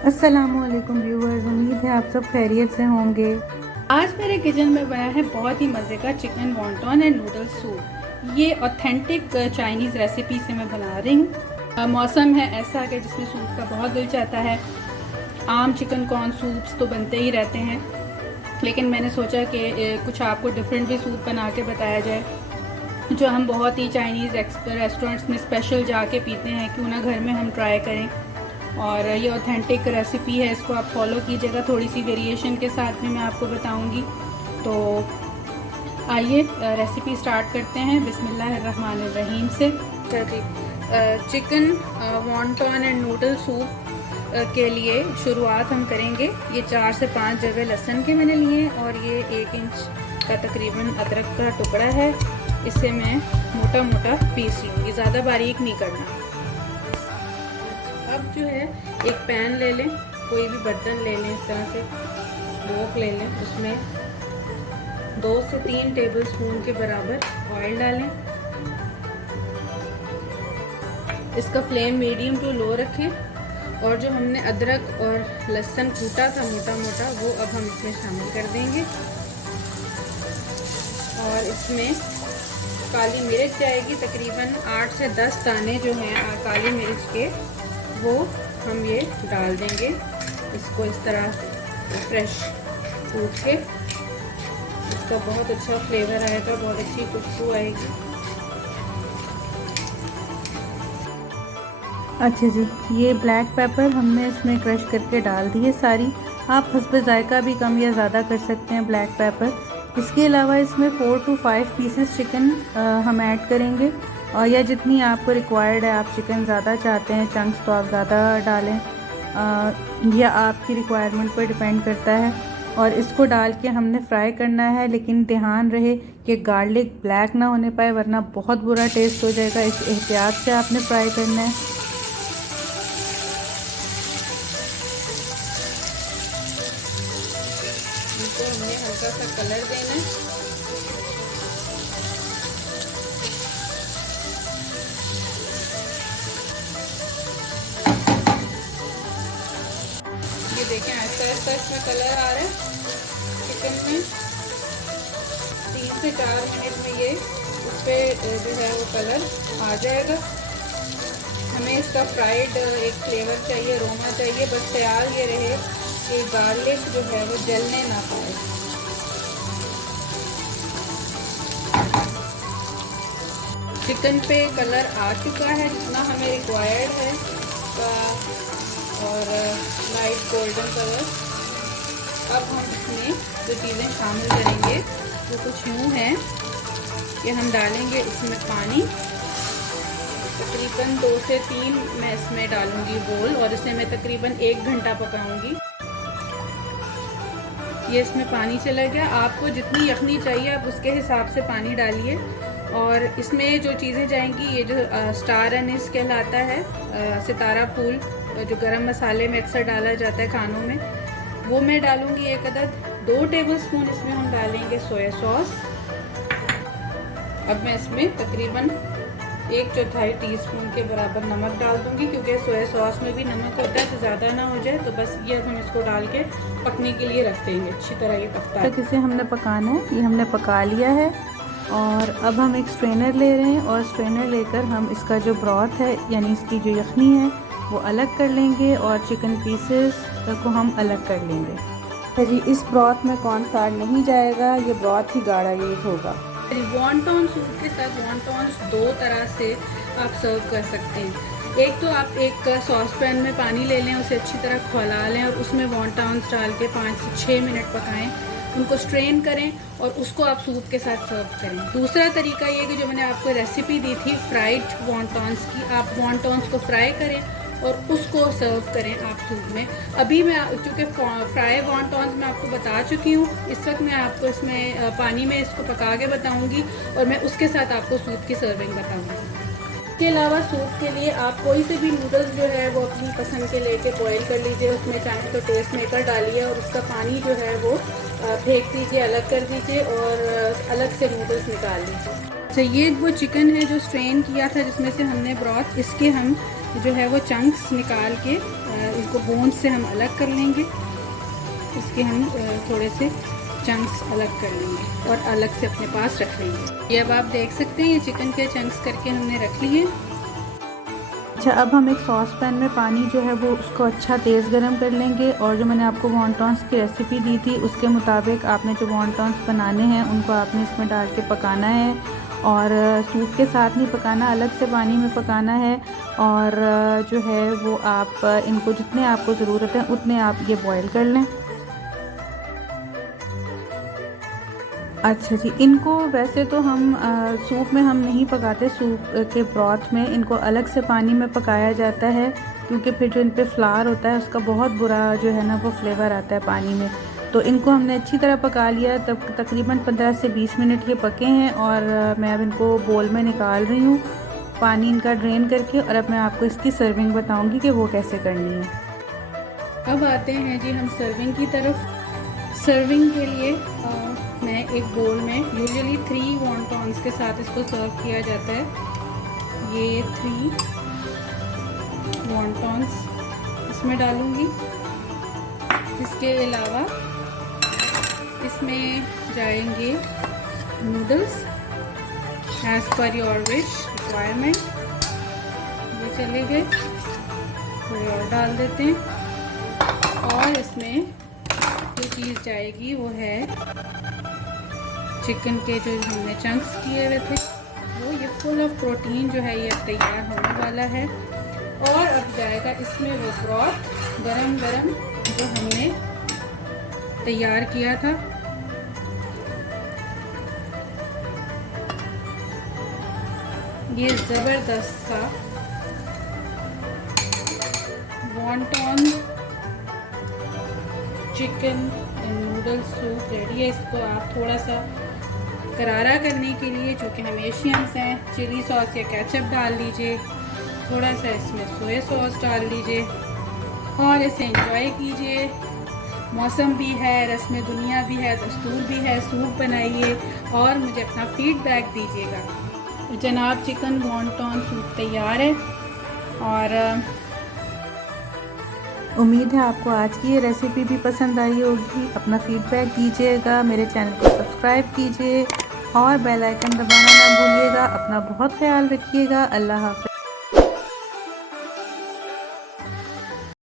अस्सलामुअलैकुम व्यूअर्स, उम्मीद है आप सब खैरियत से होंगे। आज मेरे किचन में बना है बहुत ही मज़े का chicken wonton and noodle soup. ये ऑथेंटिक चाइनीज़ रेसिपी से मैं बना रही हूँ। मौसम है ऐसा कि जिसमें सूप का बहुत दिल चाहता है। आम चिकन कॉर्न सूप्स तो बनते ही रहते हैं, लेकिन मैंने सोचा कि कुछ आपको डिफरेंट भी सूप बना के बताया जाए, जो हम बहुत ही चाइनीज़ रेस्टोरेंट्स में स्पेशल जाके पीते हैं, क्यों ना घर में हम ट्राई करें। और ये ऑथेंटिक रेसिपी है, इसको आप फॉलो कीजिएगा। थोड़ी सी वेरिएशन के साथ में मैं आपको बताऊंगी। तो आइए रेसिपी स्टार्ट करते हैं बिस्मिल्लाहिर्रहमानिर्रहीम से। Chicken wonton and noodle soup के लिए शुरुआत हम करेंगे। ये 4 से 5 जगह लहसुन के मैंने लिए और ये 1 इंच का तकरीबन अदरक का टुकड़ा है। इसे मैं मोटा मोटा पीस लूँगी, ज़्यादा बारीक नहीं करना। अब जो है एक पैन ले लें, कोई भी बर्तन ले लें, इस तरह से वोक ले लें, उसमें 2 से 3 टेबलस्पून के बराबर ऑयल डालें। इसका फ्लेम मीडियम टू लो रखें और जो हमने अदरक और लहसुन कूटा था मोटा मोटा, वो अब हम इसमें शामिल कर देंगे। और इसमें काली मिर्च जाएगी, तकरीबन 8 से 10 दाने जो हैं काली मिर्च के, वो हम ये डाल देंगे। इसको इस तरह फ्रेश कूट के, इसका बहुत अच्छा फ्लेवर आएगा, बहुत अच्छी खुशबू आएगी। अच्छा जी, ये ब्लैक पेपर हमने इसमें क्रश करके डाल दिए सारी। आप हस्बे जायका भी कम या ज़्यादा कर सकते हैं ब्लैक पेपर। इसके अलावा इसमें 4 to 5 पीसेस चिकन हम ऐड करेंगे, और या जितनी आपको रिक्वायर्ड है, आप चिकन ज़्यादा चाहते हैं चंक्स तो आप ज़्यादा डालें, या आपकी रिक्वायरमेंट पर डिपेंड करता है। और इसको डाल के हमने फ्राई करना है, लेकिन ध्यान रहे कि गार्लिक ब्लैक ना होने पाए, वरना बहुत बुरा टेस्ट हो जाएगा। इस एहतियात से आपने फ्राई करना है। इसको हमने हल्का सा कलर देना है। ये देखें ऐसा ऐसा इसमें कलर आ रहा है चिकन में। 3 से 4 मिनट में ये उस पर जो है वो कलर आ जाएगा। हमें इसका फ्राइड एक फ्लेवर चाहिए, अरोमा चाहिए, बस ख्याल ये रहे कि गार्लिक जो है वो जलने ना पाए। चिकन पे कलर आ चुका है जितना हमें रिक्वायर्ड है, और लाइट गोल्डन कलर। अब हम इसमें जो चीज़ें शामिल करेंगे वो कुछ यूँ हैं कि हम डालेंगे इसमें पानी, तकरीबन 2 से 3 मैं इसमें डालूंगी बोल, और इसे मैं तकरीबन 1 घंटा पकाऊंगी। ये इसमें पानी चला गया। आपको जितनी यखनी चाहिए आप उसके हिसाब से पानी डालिए। और इसमें जो चीज़ें जाएंगी, ये जो स्टार एनिस कहलाता है, सितारा फूल, जो गरम मसाले में अक्सर डाला जाता है खानों में, वो मैं डालूंगी 1 अदद। 2 टेबलस्पून इसमें हम डालेंगे सोया सॉस। अब मैं इसमें तकरीबन 1/4 टीस्पून के बराबर नमक डाल दूंगी, क्योंकि सोया सॉस में भी नमक होता है, तो ज़्यादा ना हो जाए। तो बस ये अब हम इसको डाल के पकने के लिए रख देंगे। अच्छी तरह ये पकता है। तक इसे हमने पकाना है। ये हमने पका लिया है, और अब हम एक स्ट्रेनर ले रहे हैं, और स्ट्रेनर लेकर हम इसका जो ब्रॉथ है, यानी इसकी जो यखनी है, वो अलग कर लेंगे, और चिकन पीसेस को हम अलग कर लेंगे। जी, इस ब्रॉथ में कॉर्नफ्लावर नहीं जाएगा, ये ब्रॉथ ही गाढ़ा यूज़ होगा। वॉन्टन सूप के साथ वॉन्टन्स 2 तरह से आप सर्व कर सकते हैं। एक तो आप एक सॉस पैन में पानी ले लें, उसे अच्छी तरह खौला लें, और उसमें वॉन्टन्स डाल के 5 से 6 मिनट पकाएं, उनको स्ट्रेन करें, और उसको आप सूप के साथ सर्व करें। दूसरा तरीका ये कि जो मैंने आपको रेसिपी दी थी फ्राइड वॉन्टन्स की, आप वॉन्टन्स को फ्राई करें और उसको सर्व करें आप सूप में। अभी मैं चूँकि फ्राई वॉन्टन्स मैं आपको बता चुकी हूँ, इस वक्त मैं आपको इसमें पानी में इसको पका के बताऊँगी, और मैं उसके साथ आपको सूप की सर्विंग बताऊँगी। इसके अलावा सूप के लिए आप कोई से भी नूडल्स जो है वो अपनी पसंद के लेके बॉईल कर लीजिए। उसमें चाहे तो टेस्ट मेकर डालिए, और उसका पानी जो है वो फेंक दीजिए, अलग कर दीजिए, और अलग से नूडल्स निकाल लीजिए। अच्छा, ये वो चिकन है जो स्ट्रेन किया था जिसमें से हमने ब्रॉथ, इसके हम जो है वो चंक्स निकाल के इसको बोन से हम अलग कर लेंगे। इसके हम थोड़े से चंक्स अलग कर लेंगे और अलग से अपने पास रख लेंगे। ये अब आप देख सकते हैं ये चिकन के चंक्स करके हमने रख लिए। अच्छा, अब हम एक सॉस पैन में पानी जो है वो उसको अच्छा तेज़ गरम कर लेंगे और जो मैंने आपको वॉन्टॉन्स की रेसिपी दी थी उसके मुताबिक आपने जो वॉन्टॉन्स बनाने हैं उनको आपने इसमें डाल के पकाना है और सूप के साथ नहीं पकाना, अलग से पानी में पकाना है। और जो है वो आप इनको जितने आपको ज़रूरत है उतने आप ये बॉयल कर लें। अच्छा जी, इनको वैसे तो हम सूप में हम नहीं पकाते, सूप के ब्रॉथ में इनको अलग से पानी में पकाया जाता है क्योंकि फिर जो इन पे फ्लावर होता है उसका बहुत बुरा जो है ना वो फ्लेवर आता है पानी में। तो इनको हमने अच्छी तरह पका लिया, तब तकरीबन 15 से 20 मिनट ये पके हैं और मैं अब इनको बोल में निकाल रही हूँ पानी इनका ड्रेन करके, और अब मैं आपको इसकी सर्विंग बताऊँगी कि वो कैसे करनी है। अब आते हैं जी हम सर्विंग की तरफ। सर्विंग के लिए मैं एक बोल में यूजुअली 3 वॉन्टॉन्स के साथ इसको सर्व किया जाता है। ये 3 वॉन्टॉन्स इसमें डालूंगी। इसके अलावा इसमें जाएंगे noodles as per your wish requirement. ये चले गए, थोड़े और डाल देते हैं। और इसमें जो चीज़ जाएगी वो है चिकन के जो हमने चंक्स किए हुए थे वो। ये फुल ऑफ प्रोटीन जो है ये अब तैयार होने वाला है। और अब जाएगा इसमें वो ब्रॉथ गरम गरम जो हमने तैयार किया था। ये ज़बरदस्त सा wonton chicken noodle soup ready है। इसको आप थोड़ा सा करारा करने के लिए, चूँकि हम एशियंस हैं, चिली सॉस या केचप डाल लीजिए, थोड़ा सा इसमें सोया सॉस डाल लीजिए और इसे एंजॉय कीजिए। मौसम भी है, रस्म दुनिया भी है, दस्तूर भी है। सूप बनाइए और मुझे अपना फीडबैक दीजिएगा। जनाब चिकन वॉन्टॉन सूप तैयार है और उम्मीद है आपको आज की ये रेसिपी भी पसंद आई होगी। अपना फीडबैक दीजिएगा, मेरे चैनल को सब्सक्राइब कीजिए और बेल आइकन दबाना ना भूलिएगा। अपना बहुत ख्याल रखिएगा। अल्लाह हाफ़िज़।